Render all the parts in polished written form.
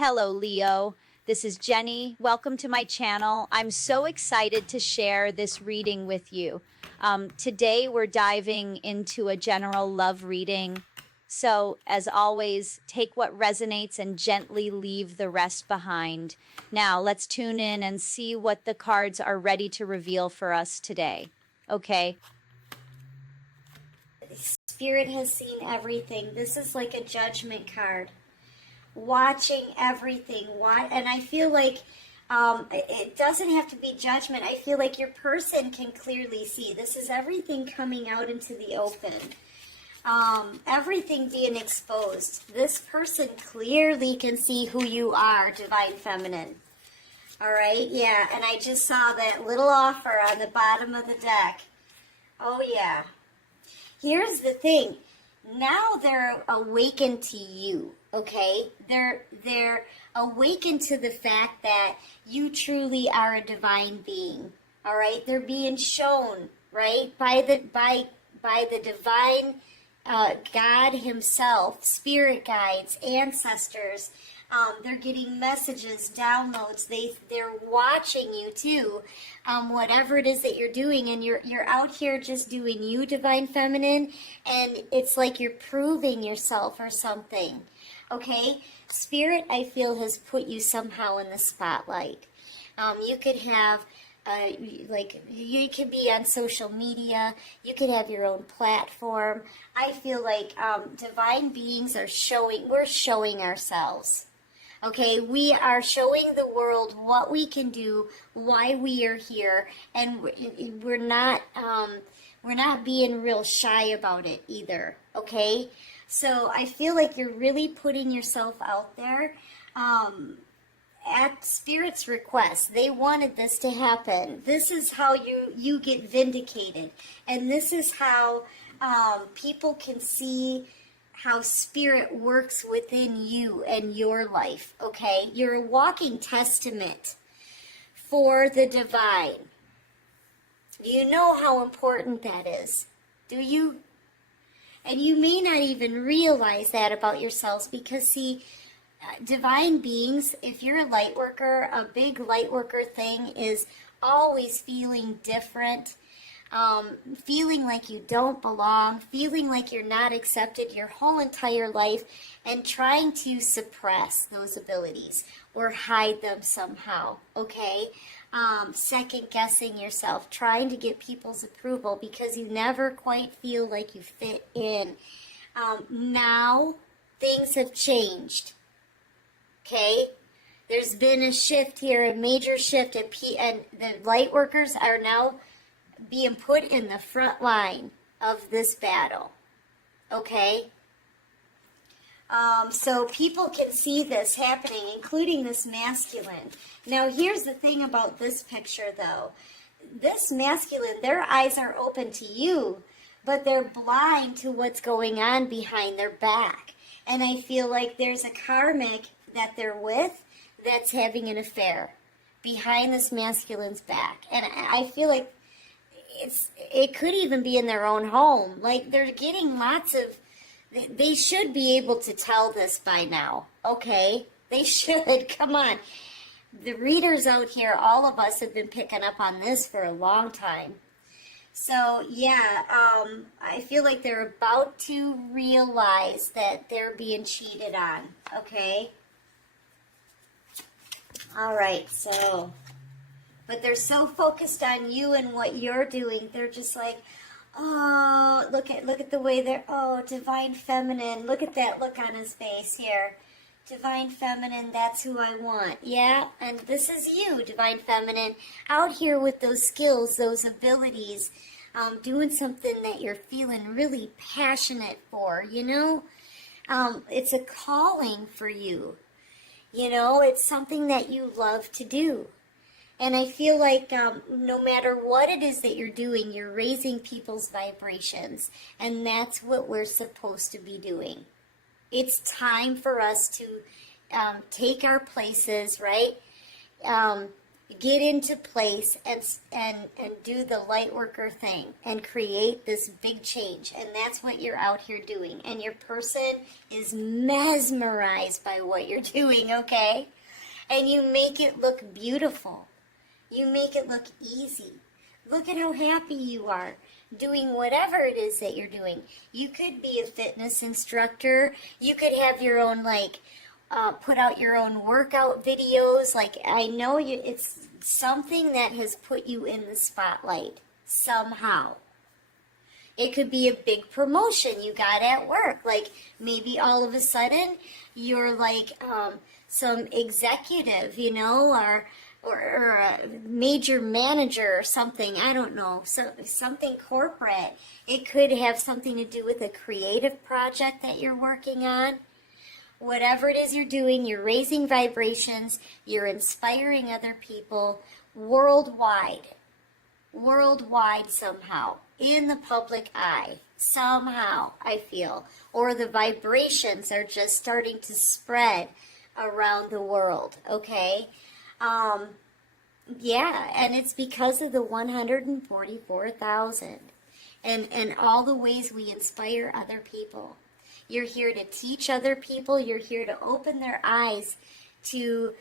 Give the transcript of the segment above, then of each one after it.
Hello, Leo. This is Jenny. Welcome to my channel. I'm so excited to share this reading with you. Today, we're diving into a general love reading. So, as always, take what resonates and gently leave the rest behind. Now, let's tune in and see what the cards are ready to reveal for us today. Okay. Spirit has seen everything. This is like a judgment card. Watching everything. And I feel like it doesn't have to be judgment. I feel like your person can clearly see. This is everything coming out into the open. Everything being exposed. This person clearly can see who you are, Divine Feminine. All right? Yeah, and I just saw that little offer on the bottom of the deck. Oh, yeah. Here's the thing. Now they're awakened to you, okay? They're awakened to the fact that you truly are a divine being, all right? They're being shown, right, by the divine God himself, spirit guides, ancestors. They're getting messages, downloads. They're watching you too, whatever it is that you're doing, and you're out here just doing you, Divine Feminine, and it's like you're proving yourself or something. Okay, Spirit, I feel, has put you somehow in the spotlight. You could have. You could be on social media, you could have your own platform. I feel like divine beings are we're showing ourselves. Okay, we are showing the world what we can do, why we are here, and we're not being real shy about it either. Okay, so I feel like you're really putting yourself out there. At Spirit's request, they wanted this to happen. This is how you get vindicated, and this is how people can see how Spirit works within you and your life, okay? You're a walking testament for the divine. Do you know how important that is? Do you? And you may not even realize that about yourselves because, see, divine beings, if you're a light worker, a big light worker thing is always feeling different, feeling like you don't belong, feeling like you're not accepted your whole entire life, and trying to suppress those abilities or hide them somehow, okay? Second guessing yourself, trying to get people's approval because you never quite feel like you fit in. Now things have changed. Okay, there's been a shift here, a major shift, and the light workers are now being put in the front line of this battle. Okay, so people can see this happening, including this masculine. Now, here's the thing about this picture, though. This masculine, their eyes are open to you, but they're blind to what's going on behind their back. And I feel like there's a karmic that they're with that's having an affair behind this masculine's back, and I feel like it could even be in their own home. Like, they're getting they should be able to tell this by now. Okay, they should. Come on, the readers out here, all of us have been picking up on this for a long time. So yeah, I feel like they're about to realize that they're being cheated on. Okay. All right, so, but they're so focused on you and what you're doing. They're just like, oh, look at the way they're, oh, Divine Feminine. Look at that look on his face here. Divine Feminine, that's who I want. Yeah, and this is you, Divine Feminine, out here with those skills, those abilities, doing something that you're feeling really passionate for, you know? It's a calling for you. You know, it's something that you love to do. And I feel like no matter what it is that you're doing, you're raising people's vibrations. And that's what we're supposed to be doing. It's time for us to take our places, right? get into place and do the light worker thing and create this big change. And that's what you're out here doing. And your person is mesmerized by what you're doing, okay? And you make it look beautiful. You make it look easy. Look at how happy you are doing whatever it is that you're doing. You could be a fitness instructor. You could have your own, like, put out your own workout videos. Like, I know it's something that has put you in the spotlight somehow. It could be a big promotion you got at work. Like, maybe all of a sudden you're like some executive, you know, or a major manager or something. I don't know. So something corporate. It could have something to do with a creative project that you're working on. Whatever it is you're doing, you're raising vibrations, you're inspiring other people worldwide somehow, in the public eye, somehow, I feel. Or the vibrations are just starting to spread around the world, okay? Yeah, and it's because of the 144,000 and all the ways we inspire other people. You're here to teach other people. You're here to open their eyes to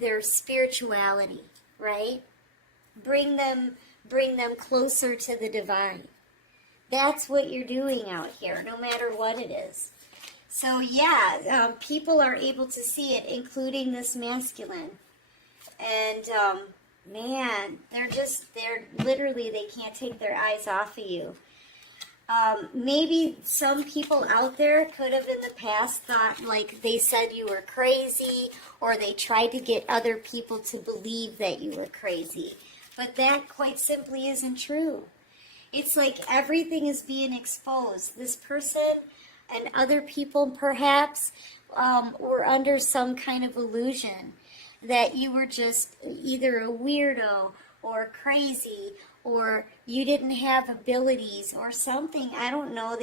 their spirituality, right? Bring them closer to the divine. That's what you're doing out here, no matter what it is. So yeah, people are able to see it, including this masculine. And man, they're literally, they can't take their eyes off of you. Maybe some people out there could have in the past thought, like, they said you were crazy, or they tried to get other people to believe that you were crazy. But that quite simply isn't true. It's like everything is being exposed. This person and other people perhaps were under some kind of illusion that you were just either a weirdo or crazy, or you didn't have abilities or something. I don't know.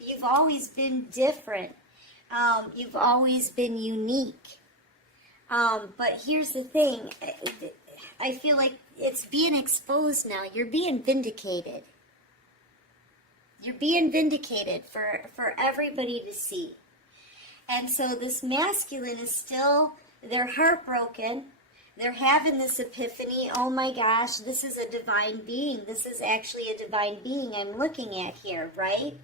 You've always been different. You've always been unique. But here's the thing. I feel like it's being exposed now. You're being vindicated. You're being vindicated for everybody to see. And so this masculine is still, they're heartbroken. They're having this epiphany. Oh my gosh, this is a divine being. This is actually a divine being I'm looking at here, right?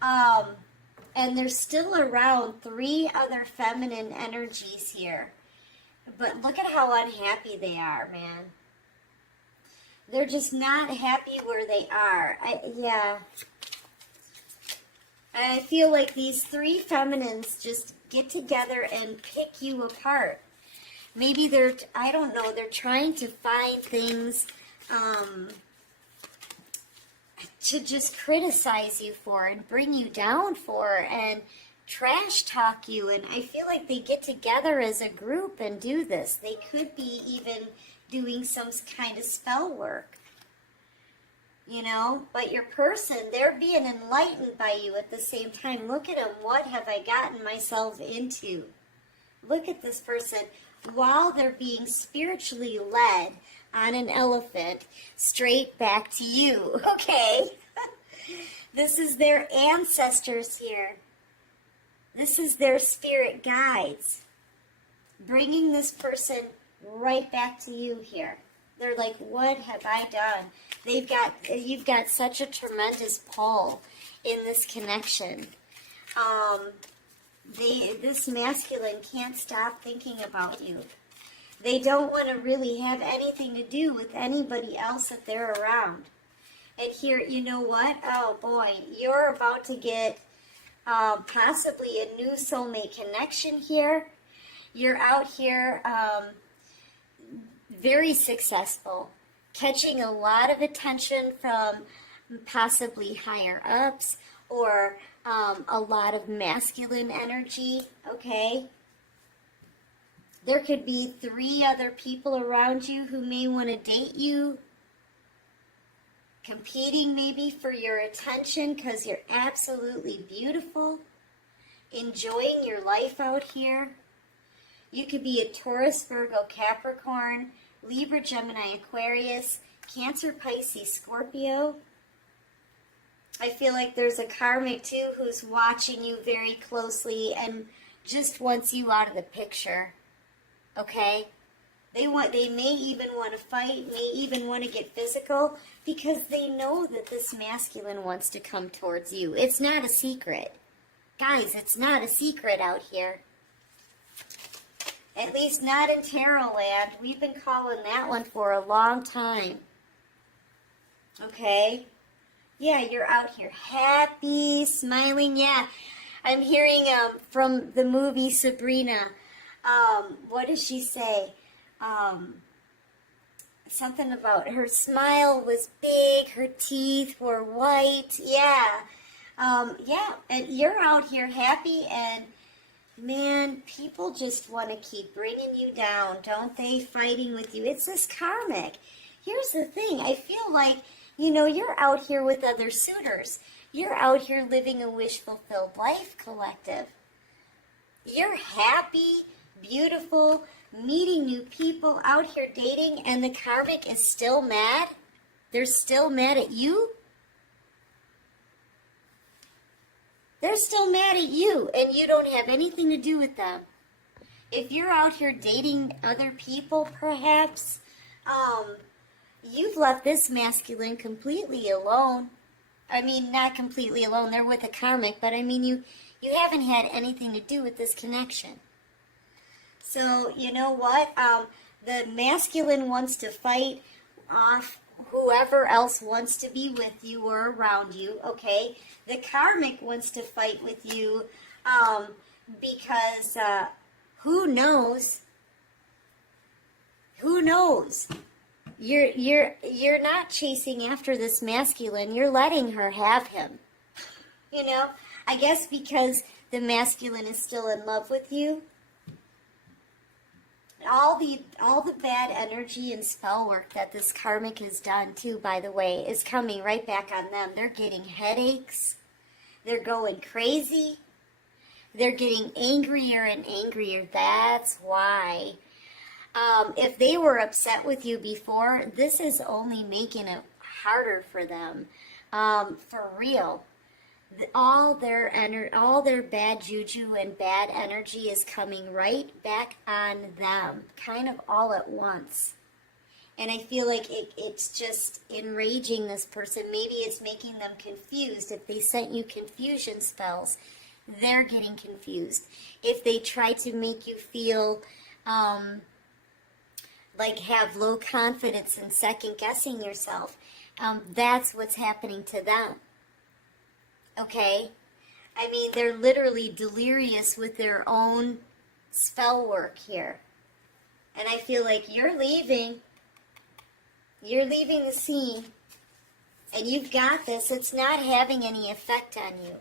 And there's still around 3 other feminine energies here. But look at how unhappy they are, man. They're just not happy where they are. Yeah. I feel like these 3 feminines just get together and pick you apart. Maybe I don't know, they're trying to find things to just criticize you for and bring you down for and trash talk you. And I feel like they get together as a group and do this. They could be even doing some kind of spell work, you know. But your person, they're being enlightened by you at the same time. Look at them. What have I gotten myself into? Look at this person. While they're being spiritually led on an elephant straight back to you, okay? This is their ancestors here. This is their spirit guides bringing this person right back to you here. They're like, what have I done? You've got such a tremendous pull in this connection. This masculine can't stop thinking about you. They don't want to really have anything to do with anybody else that they're around. And here, you know what? Oh boy, you're about to get possibly a new soulmate connection here. You're out here very successful, catching a lot of attention from possibly higher ups, or a lot of masculine energy, okay? There could be 3 other people around you who may want to date you, competing maybe for your attention because you're absolutely beautiful, enjoying your life out here. You could be a Taurus, Virgo, Capricorn, Libra, Gemini, Aquarius, Cancer, Pisces, Scorpio. I feel like there's a karmic too who's watching you very closely and just wants you out of the picture. Okay? They may even want to fight, may even want to get physical, because they know that this masculine wants to come towards you. It's not a secret. Guys, it's not a secret out here. At least not in Tarot land. We've been calling that one for a long time. Okay? Yeah, you're out here happy, smiling. Yeah, I'm hearing from the movie Sabrina. What does she say? Something about her smile was big, her teeth were white. Yeah. Yeah, and you're out here happy, and man, people just want to keep bringing you down, don't they? Fighting with you. It's this karmic. Here's the thing. I feel like, you're out here with other suitors. You're out here living a wish-fulfilled life, collective. You're happy, beautiful, meeting new people, out here dating, and the karmic is still mad? They're still mad at you? They're still mad at you, and you don't have anything to do with them. If you're out here dating other people, perhaps, you've left this masculine completely alone. I mean, not completely alone. They're with a karmic, but I mean, you haven't had anything to do with this connection. So, you know what? The masculine wants to fight off whoever else wants to be with you or around you, okay? The karmic wants to fight with you because who knows? Who knows? You're not chasing after this masculine. You're letting her have him. I guess because the masculine is still in love with you. All the bad energy and spell work that this karmic has done too, by the way, is coming right back on them. They're getting headaches. They're going crazy. They're getting angrier and angrier. That's why. If they were upset with you before, this is only making it harder for them. For real. All their bad juju and bad energy is coming right back on them, kind of all at once. And I feel like it's just enraging this person. Maybe it's making them confused. If they sent you confusion spells, they're getting confused. If they try to make you feel like have low confidence and second guessing yourself, that's what's happening to them. Okay? I mean, they're literally delirious with their own spell work here. And I feel like you're leaving the scene, and you've got this. It's not having any effect on you.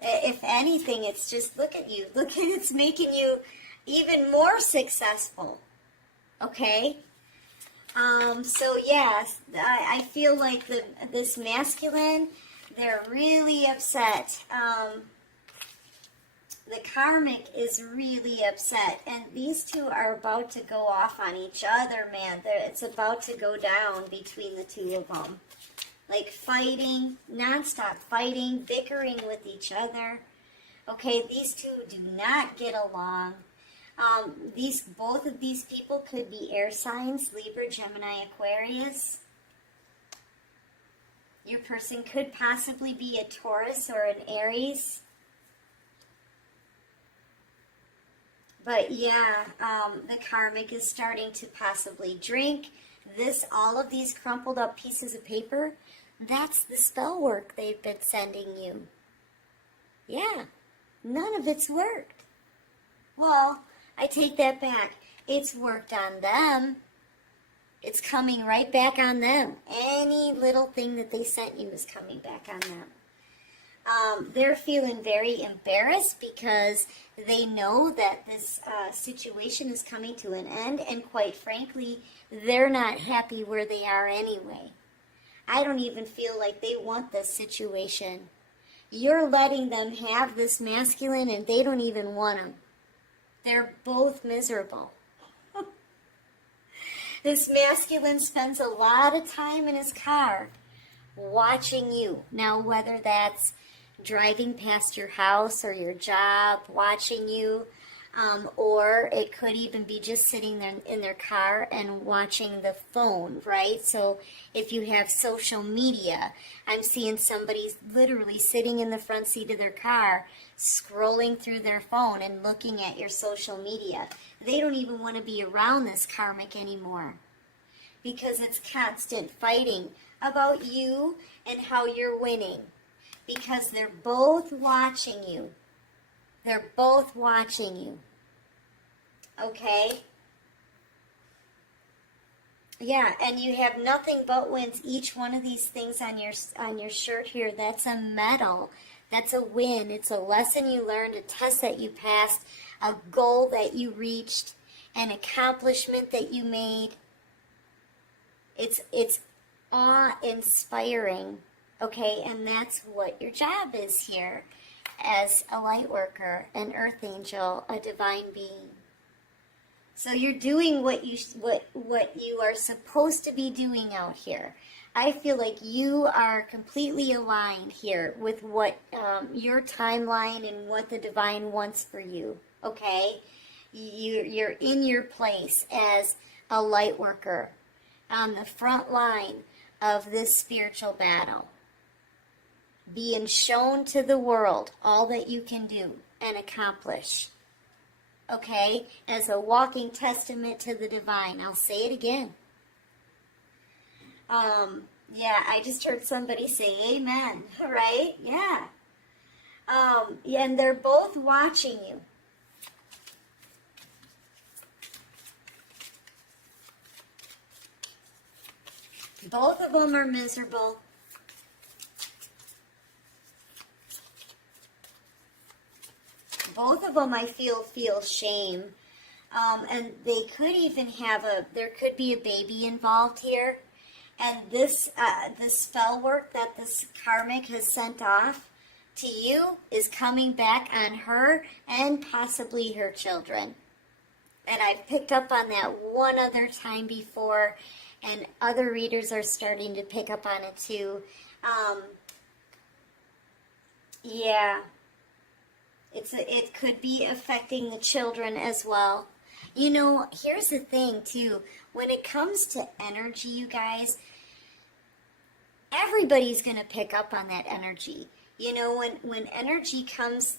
If anything, it's just, look at you. Look at it's making you even more successful. Okay? So, yes, I feel like this masculine, they're really upset. The karmic is really upset. And these two are about to go off on each other, man. It's about to go down between the two of them. Like fighting, nonstop fighting, bickering with each other. Okay, these two do not get along. Both of these people could be air signs, Libra, Gemini, Aquarius. Your person could possibly be a Taurus or an Aries. But yeah, the karmic is starting to possibly drink. All of these crumpled up pieces of paper, that's the spell work they've been sending you. Yeah, none of it's worked. Well, I take that back. It's worked on them. It's coming right back on them. Any little thing that they sent you is coming back on them. They're feeling very embarrassed because they know that this situation is coming to an end, and quite frankly, they're not happy where they are anyway. I don't even feel like they want this situation. You're letting them have this masculine, and they don't even want him. They're both miserable. This masculine spends a lot of time in his car watching you. Now, whether that's driving past your house or your job, watching you, or it could even be just sitting there in their car and watching the phone, right? So if you have social media, I'm seeing somebody literally sitting in the front seat of their car, scrolling through their phone and looking at your social media. They don't even want to be around this karmic anymore because it's constant fighting about you and how you're winning, because they're both watching you. They're both watching you. Okay? Yeah, and you have nothing but wins. Each one of these things on your shirt here, that's a medal. That's a win. It's a lesson you learned, a test that you passed, a goal that you reached, an accomplishment that you made. It's awe-inspiring, okay? And that's what your job is here as a light worker, an earth angel, a divine being. So you're doing what you are supposed to be doing out here. I feel like you are completely aligned here with what your timeline and what the divine wants for you, okay? You're in your place as a light worker on the front line of this spiritual battle, being shown to the world all that you can do and accomplish, okay, as a walking testament to the divine. I'll say it again. Yeah, I just heard somebody say amen, right? Yeah. Yeah, and they're both watching you. Both of them are miserable. Both of them, I feel shame. And they could even have there could be a baby involved here. And this spell work that this karmic has sent off to you is coming back on her and possibly her children. And I've picked up on that one other time before, and other readers are starting to pick up on it too. Yeah. It could be affecting the children as well. You know, here's the thing too. When it comes to energy, you guys, everybody's going to pick up on that energy. You know, when energy comes,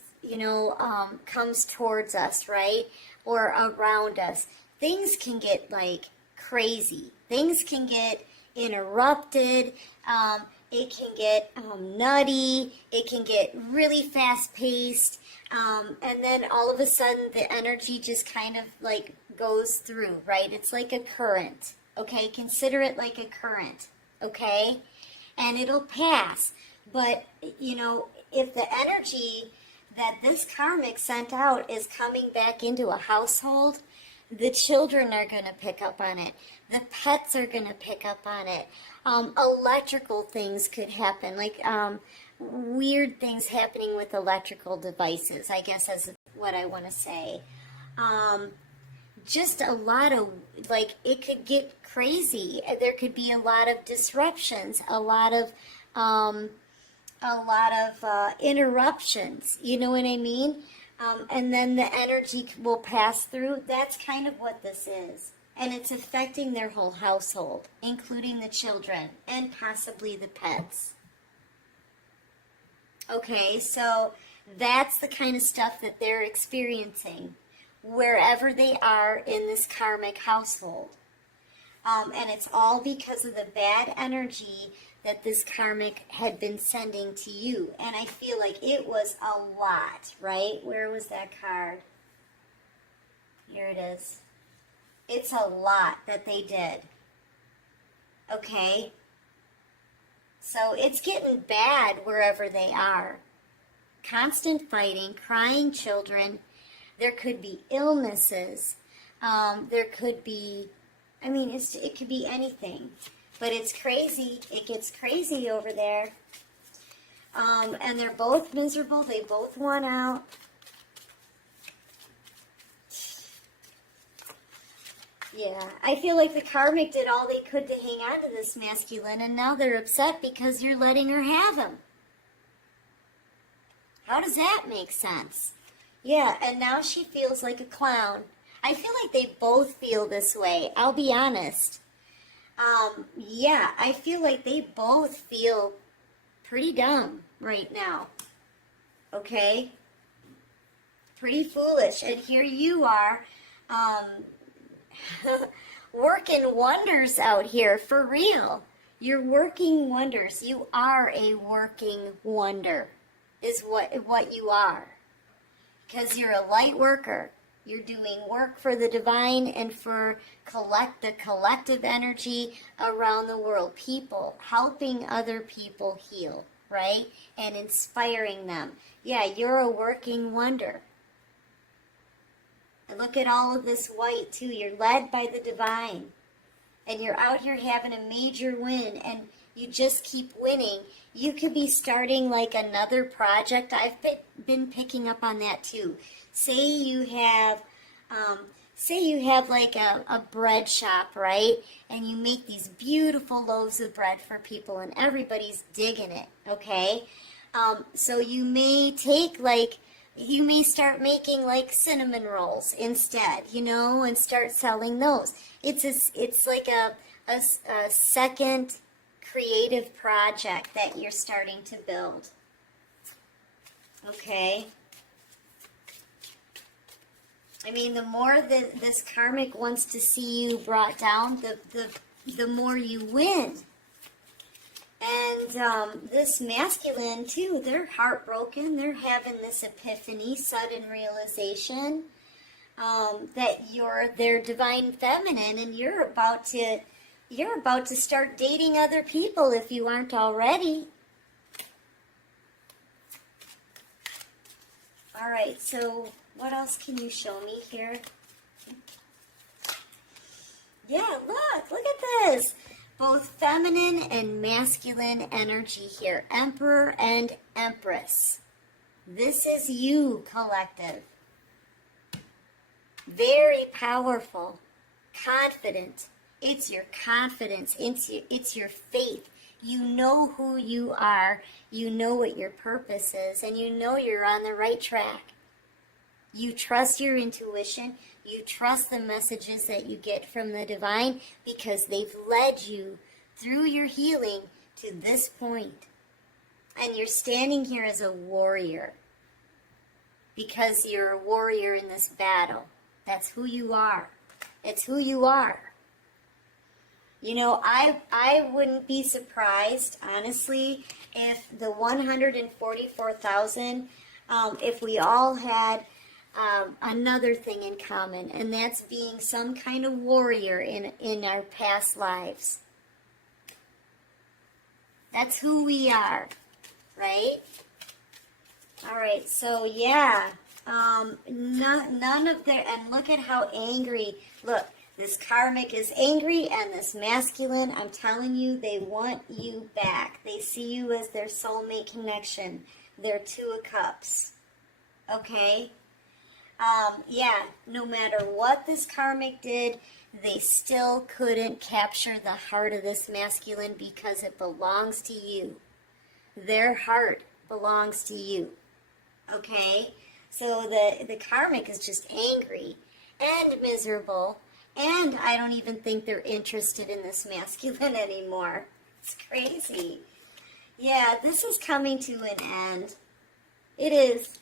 comes towards us, right? Or around us, things can get like crazy. Things can get interrupted. It can get nutty. It can get really fast paced. And then all of a sudden the energy just kind of like goes through, right? It's like a current, okay? Consider it like a current, okay? And it'll pass. But, if the energy that this karmic sent out is coming back into a household, the children are going to pick up on it. The pets are going to pick up on it. Electrical things could happen, like weird things happening with electrical devices, I guess is what I want to say. Just a lot of, like, it could get crazy. There could be a lot of disruptions, a lot of interruptions, you know what I mean? And then the energy will pass through. That's kind of what this is. And it's affecting their whole household, including the children and possibly the pets. Okay, so that's the kind of stuff that they're experiencing wherever they are in this karmic household. And it's all because of the bad energy that this karmic had been sending to you. And I feel like it was a lot, right? Where was that card? Here it is. It's a lot that they did. Okay? So it's getting bad wherever they are. Constant fighting, crying children. There could be illnesses. There could be, it could be anything. But it's crazy. It gets crazy over there. And they're both miserable. They both want out. Yeah, I feel like the karmic did all they could to hang on to this masculine, and now they're upset because you're letting her have him. How does that make sense? Yeah, and now she feels like a clown. I feel like they both feel this way, I'll be honest. Yeah, I feel like they both feel pretty dumb right now. Okay? Pretty foolish. And here you are, working wonders out here, for real. You're working wonders. You are a working wonder, is what you are. Because you're a light worker. You're doing work for the divine and for the collective energy around the world. People, helping other people heal, right? And inspiring them. Yeah, you're a working wonder. And look at all of this white, too. You're led by the divine. And you're out here having a major win, and you just keep winning. You could be starting like another project. I've been picking up on that, too. Say you have like a bread shop, right? And you make these beautiful loaves of bread for people, and everybody's digging it, okay? So you may start making like cinnamon rolls instead, and start selling those. It's like a second creative project that you're starting to build. Okay? I mean, the more that this karmic wants to see you brought down, the more you win. And this masculine, too, they're heartbroken. They're having this epiphany, sudden realization that you're their divine feminine, and you're about to start dating other people if you aren't already. All right, so what else can you show me here? Yeah, look at this. Both feminine and masculine energy here. Emperor and Empress. This is you, collective. Very powerful. Confident. It's your confidence. It's your faith. You know who you are. You know what your purpose is. And you know you're on the right track. You trust your intuition. You trust the messages that you get from the divine because they've led you through your healing to this point. And you're standing here as a warrior because you're a warrior in this battle. That's who you are. It's who you are. I wouldn't be surprised, honestly, if the 144,000, if we all had another thing in common, and that's being some kind of warrior in our past lives. That's who we are, right? All right, so yeah, none of their, and look at how angry, look, this karmic is angry, and this masculine, I'm telling you, they want you back. They see you as their soulmate connection, their Two of Cups, okay? Yeah, no matter what this karmic did, they still couldn't capture the heart of this masculine because it belongs to you. Their heart belongs to you. Okay? So the karmic is just angry and miserable, and I don't even think they're interested in this masculine anymore. It's crazy. Yeah, this is coming to an end. It is.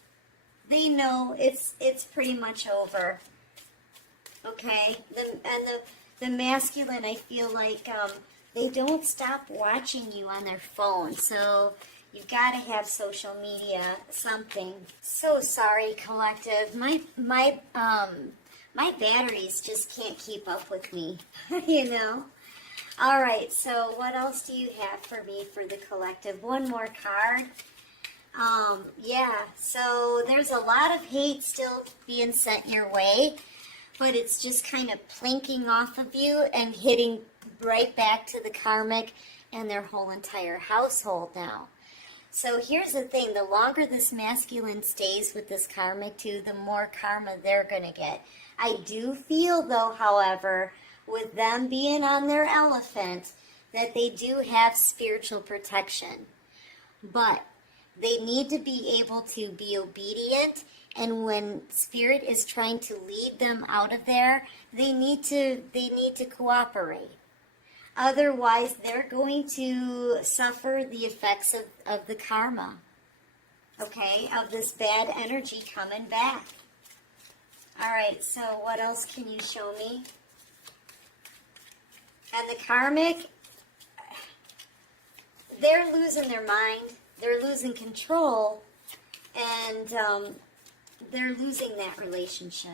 They know it's pretty much over. Okay? The masculine, I feel like they don't stop watching you on their phone. So you've got to have social media, something. So sorry, collective. My batteries just can't keep up with me. All right, so what else do you have for me for the collective? One more card. Yeah, so there's a lot of hate still being sent your way, but it's just kind of plinking off of you and hitting right back to the karmic and their whole entire household now. So here's the thing, the longer this masculine stays with this karmic too, the more karma they're going to get. I do feel, though, however, with them being on their elephant, that they do have spiritual protection. But they need to be able to be obedient, and when spirit is trying to lead them out of there, they need to cooperate. Otherwise, they're going to suffer the effects of the karma, okay, of this bad energy coming back. All right, so what else can you show me? And the karmic, they're losing their mind, they're losing control, and they're losing that relationship.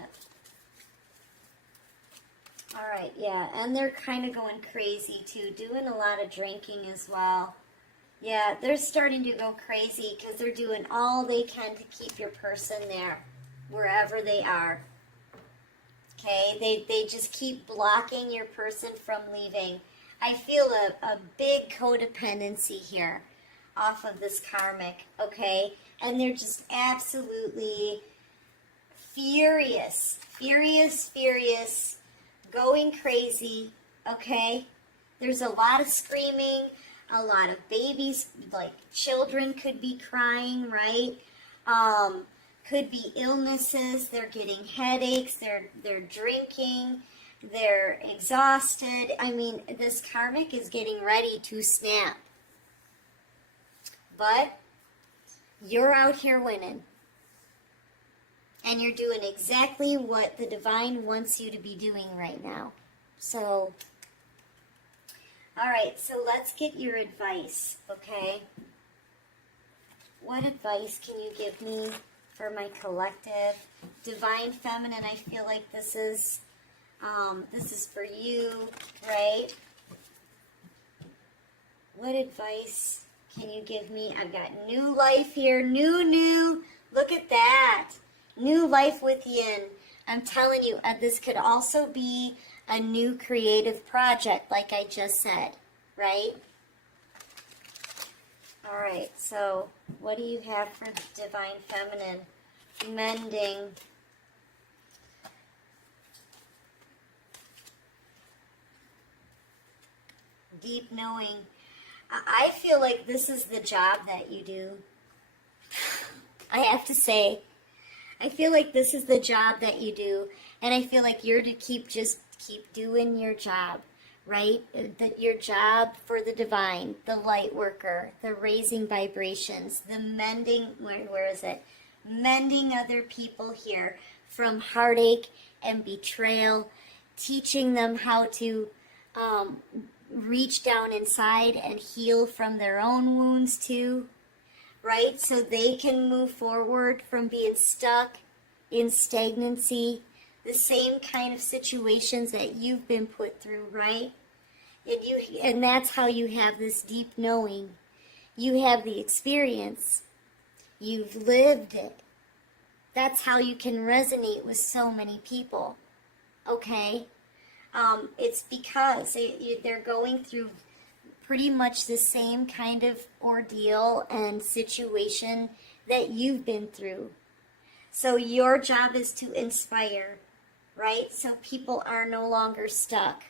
All right, yeah, and they're kind of going crazy too, doing a lot of drinking as well. Yeah, they're starting to go crazy because they're doing all they can to keep your person there, wherever they are. Okay, they just keep blocking your person from leaving. I feel a big codependency here off of this karmic, okay? And they're just absolutely furious, going crazy, okay? There's a lot of screaming, a lot of babies, like children could be crying, right? Could be illnesses, they're getting headaches, they're drinking, they're exhausted. I mean, this karmic is getting ready to snap. But you're out here winning. And you're doing exactly what the divine wants you to be doing right now. So, all right, so let's get your advice, okay? What advice can you give me for my collective? Divine Feminine, I feel like this is for you, right? What advice can you give me? I've got new life here, new, look at that. New life with Yin. I'm telling you, this could also be a new creative project, like I just said, right? All right, so what do you have for the Divine Feminine? Mending. Deep knowing. I feel like this is the job that you do. I have to say, I feel like this is the job that you do, and I feel like you're to keep doing your job, right? Your job for the divine, the light worker, the raising vibrations, the mending, where is it? Mending other people here from heartache and betrayal, teaching them how to reach down inside and heal from their own wounds too, right? So they can move forward from being stuck in stagnancy, the same kind of situations that you've been put through, right? And that's how you have this deep knowing. You have the experience. You've lived it. That's how you can resonate with so many people, okay? It's because they're going through pretty much the same kind of ordeal and situation that you've been through. So your job is to inspire, right? So people are no longer stuck.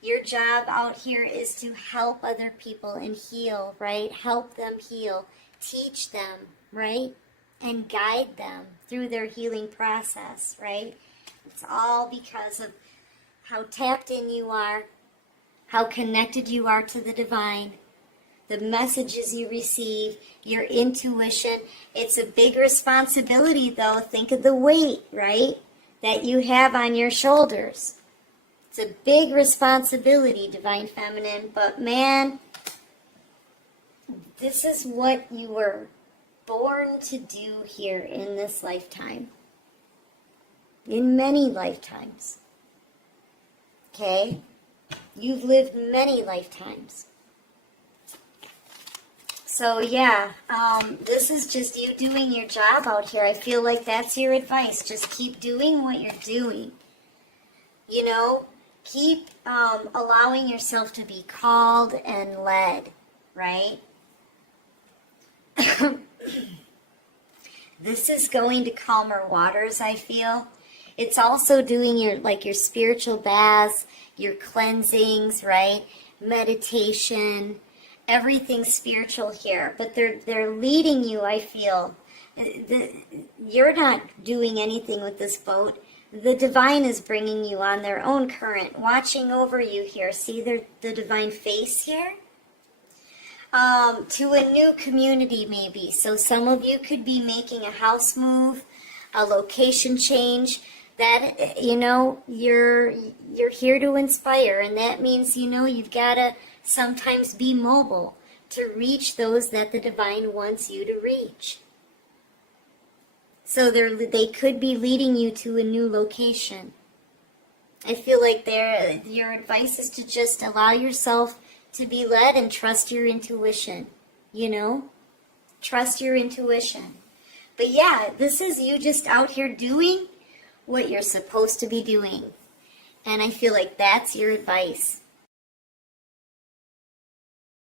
Your job out here is to help other people and heal, right? Help them heal. Teach them, right? And guide them through their healing process, right? It's all because of how tapped in you are, how connected you are to the divine, the messages you receive, your intuition. It's a big responsibility, though. Think of the weight, right, that you have on your shoulders. It's a big responsibility, Divine Feminine, but man, this is what you were born to do here in this lifetime. In many lifetimes. Okay? You've lived many lifetimes. So yeah, this is just you doing your job out here. I feel like that's your advice. Just keep doing what you're doing. You know, keep allowing yourself to be called and led, right? This is going to calmer waters, I feel. It's also doing your spiritual baths, your cleansings, right? Meditation, everything spiritual here. But they're leading you, I feel. You're not doing anything with this boat. The divine is bringing you on their own current, watching over you here. See the divine face here? To a new community maybe. So some of you could be making a house move, a location change. That, you're here to inspire, and that means, you've got to sometimes be mobile to reach those that the divine wants you to reach. So they could be leading you to a new location. I feel like your advice is to just allow yourself to be led and trust your intuition, Trust your intuition. But yeah, this is you just out here doing what you're supposed to be doing. And I feel like that's your advice.